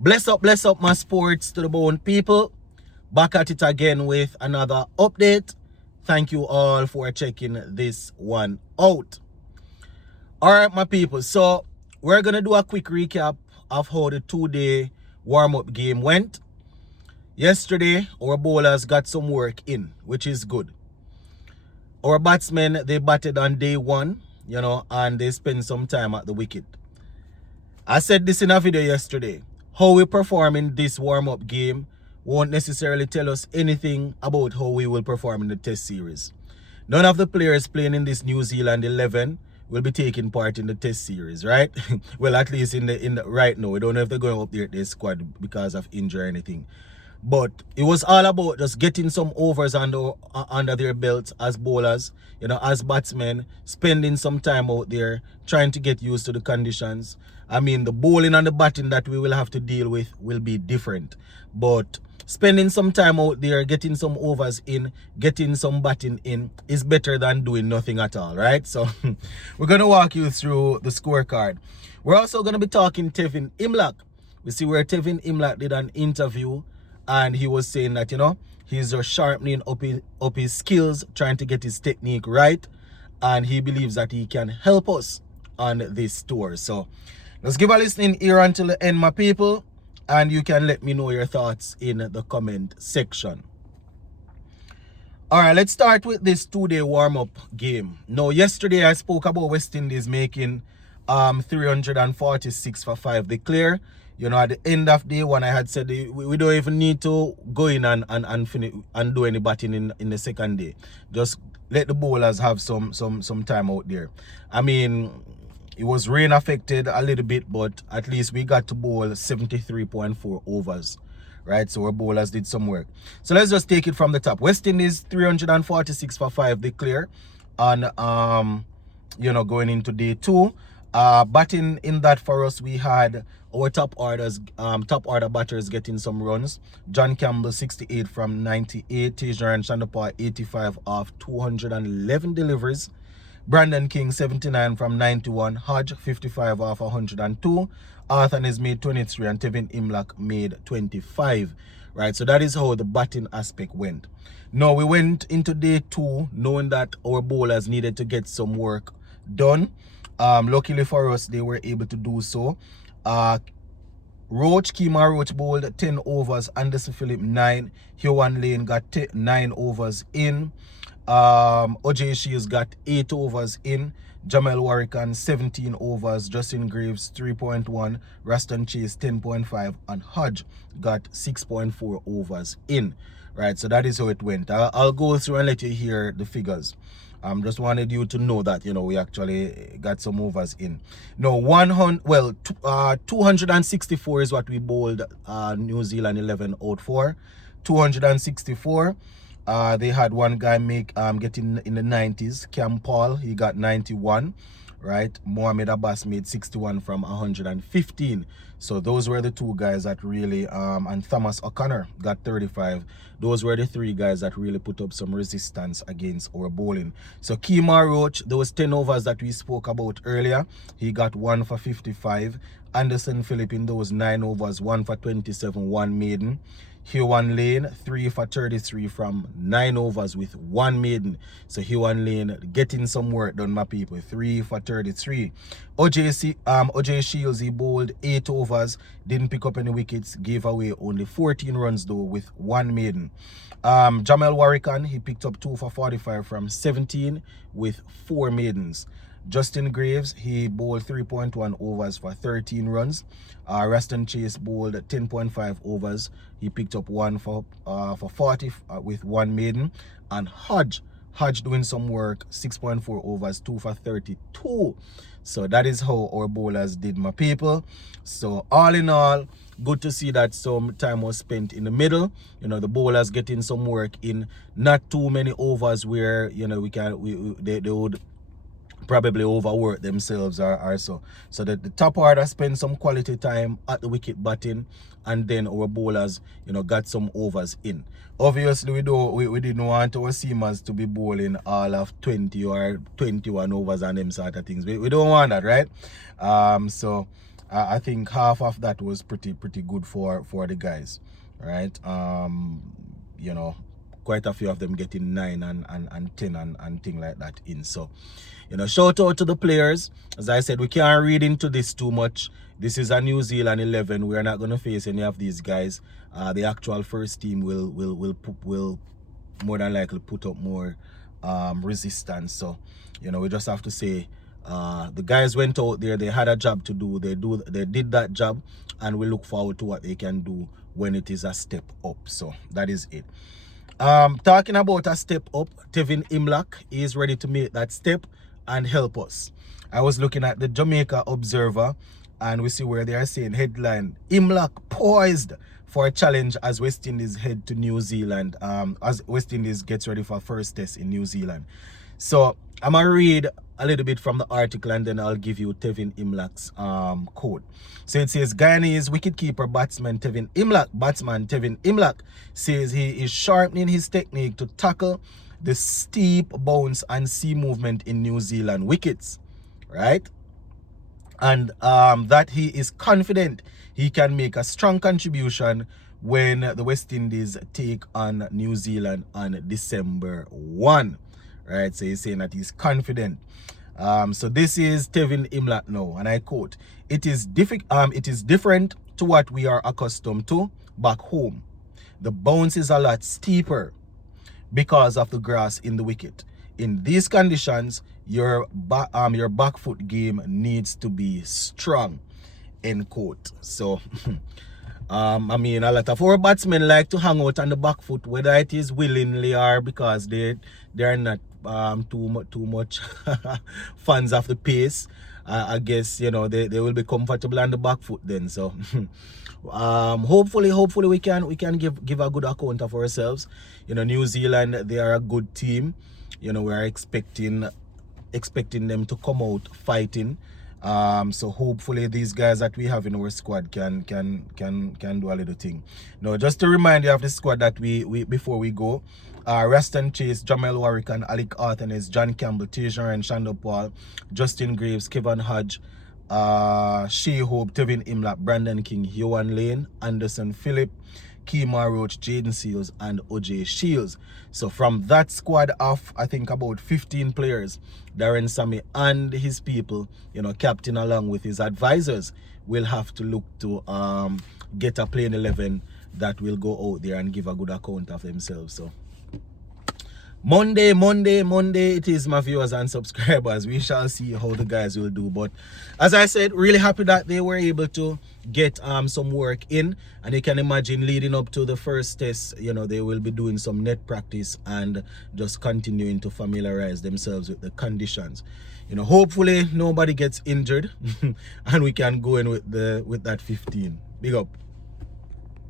Bless up my sports to the bone people. Back at it again with another update. Thank you all for checking this one out. All right, my people. So we're going to do a quick recap of how the 2-day warm-up game went. Yesterday, our bowlers got some work in, which is good. Our batsmen, they batted on day one, and they spent some time at the wicket. I said this in a video yesterday. How we perform in this warm-up game won't necessarily tell us anything about how we will perform in the test series. None of the players playing in this New Zealand 11 will be taking part in the test series, right? Well, at least in the right now. We don't know if they're going up there at their squad because of injury or anything. But it was all about just getting some overs under their belts as bowlers, as batsmen, spending some time out there, trying to get used to the conditions. I mean, the bowling and the batting that we will have to deal with will be different. But spending some time out there, getting some overs in, getting some batting in is better than doing nothing at all, right? So we're going to walk you through the scorecard. We're also going to be talking Tevin Imlach. We see where Tevin Imlach did an interview and he was saying that, he's just sharpening up his skills, trying to get his technique right. And he believes that he can help us on this tour. So let's give a listening here until the end, my people. And you can let me know your thoughts in the comment section. All right, let's start with this 2-day warm-up game. Now, yesterday I spoke about West Indies making 346 for 5 declare. At the end of day one, I had said we don't even need to go in and finish and do any batting in the second day. Just let the bowlers have some time out there. I mean, it was rain affected a little bit, but at least we got to bowl 73.4 overs, right? So our bowlers did some work. So let's just take it from the top. West Indies 346 for 5 declare on going into day two. Batting in that for us, we had our top order batters getting some runs. John Campbell 68 from 98, Tejan Chandapur 85 off 211 deliveries. Brandon King 79 from 91, Hodge 55 off 102, Arthur has made 23 and Tevin Imlach made 25. Right, so that is how the batting aspect went. Now we went into day two knowing that our bowlers needed to get some work done. Luckily for us, they were able to do so. Kemar Roach bowled 10 overs, Anderson Phillip 9, Hyoan Lane got 9 overs in. OJ Shields got 8 overs in. Jamel Warrican 17 overs. Justin Graves 3.1. Raston Chase 10.5. And Hodge got 6.4 overs in. Right, so that is how it went. I'll go through and let you hear the figures. Just wanted you to know that we actually got some overs in. No, 264 is what we bowled New Zealand 11 out for. 264. They had one guy getting in the 90s. Cam Paul, he got 91, right? Mohamed Abbas made 61 from 115. So those were the two guys that really, and Thomas O'Connor got 35. Those were the 3 guys that really put up some resistance against our bowling. So Kemar Roach, those 10 overs that we spoke about earlier, he got 1 for 55. Anderson Phillip in those 9 overs, 1 for 27, 1 maiden. Hyoan Lane 3 for 33 from 9 overs with 1 maiden. So Hyoan Lane getting some work done, my people. 3 for 33. OJ Shields, he bowled 8 overs, didn't pick up any wickets, gave away only 14 runs though with 1 maiden. Jamel Warrican, he picked up 2 for 45 from 17 with 4 maidens. Justin Graves, he bowled 3.1 overs for 13 runs. Raston Chase bowled 10.5 overs. He picked up 1 for 40 with 1 maiden. And Hodge doing some work, 6.4 overs, 2 for 32. So that is how our bowlers did, my people. So all in all, good to see that some time was spent in the middle. The bowlers getting some work in, not too many overs where they would probably overwork themselves or so. So that the top order spend some quality time at the wicket batting, and then our bowlers, got some overs in. Obviously, we didn't want our seamers to be bowling all of 20 or 21 overs and them sort of things. We don't want that, right? So I think half of that was pretty good for the guys, right? You know, quite a few of them getting 9 and 10 and thing like that in. So, you know, shout out to the players. As I said, we can't read into this too much. This is a New Zealand 11. We are not going to face any of these guys. The actual first team will more than likely put up more resistance. So, you know, we just have to say the guys went out there, they had a job to do, they did that job, and we look forward to what they can do when it is a step up. So that is it. Talking about a step up, Tevin Imlach is ready to make that step and help us. I was looking at the Jamaica Observer, and we see where they are saying headline, Imlach poised for a challenge as West Indies head to New Zealand, as West Indies gets ready for first test in New Zealand. So I'm going to read a little bit from the article, and then I'll give you Tevin Imlach's quote. So it says, Guyanese wicketkeeper batsman Tevin Imlach says he is sharpening his technique to tackle the steep bounce and sea movement in New Zealand wickets, right? And that he is confident he can make a strong contribution when the West Indies take on New Zealand on December 1. Right, so he's saying that he's confident. So this is Tevin Imlach now, and I quote, it is different to what we are accustomed to back home. The bounce is a lot steeper because of the grass in the wicket. In these conditions, your back foot game needs to be strong, end quote. So I mean, a lot of our batsmen like to hang out on the back foot, whether it is willingly or because they're not too much fans of the pace. I guess, you know, they will be comfortable on the back foot then. So hopefully we can give a good account of ourselves. You know, New Zealand, they are a good team. You know, we are expecting them to come out fighting. So hopefully these guys that we have in our squad can do a little thing. Now, just to remind you of the squad that we before we go, Raston Chase, Jamel Warwick and Alec Arthanes, John Campbell, Tejan and Shando Paul, Justin Graves, Kevin Hodge, Shea Hope, Tevin Imlach, Brandon King, Yohan Lane, Anderson Phillip, Kemar Roach, Jaden Seals and OJ Shields. So from that squad of, I think, about 15 players, Darren Sammy and his people, you know, captain along with his advisors, will have to look to get a playing 11 that will go out there and give a good account of themselves. So Monday it is, my viewers and subscribers. We shall see how the guys will do, but as I said, really happy that they were able to get some work in, and you can imagine leading up to the first test, you know, they will be doing some net practice and just continuing to familiarize themselves with the conditions. You know, hopefully nobody gets injured and we can go in with that 15. Big up.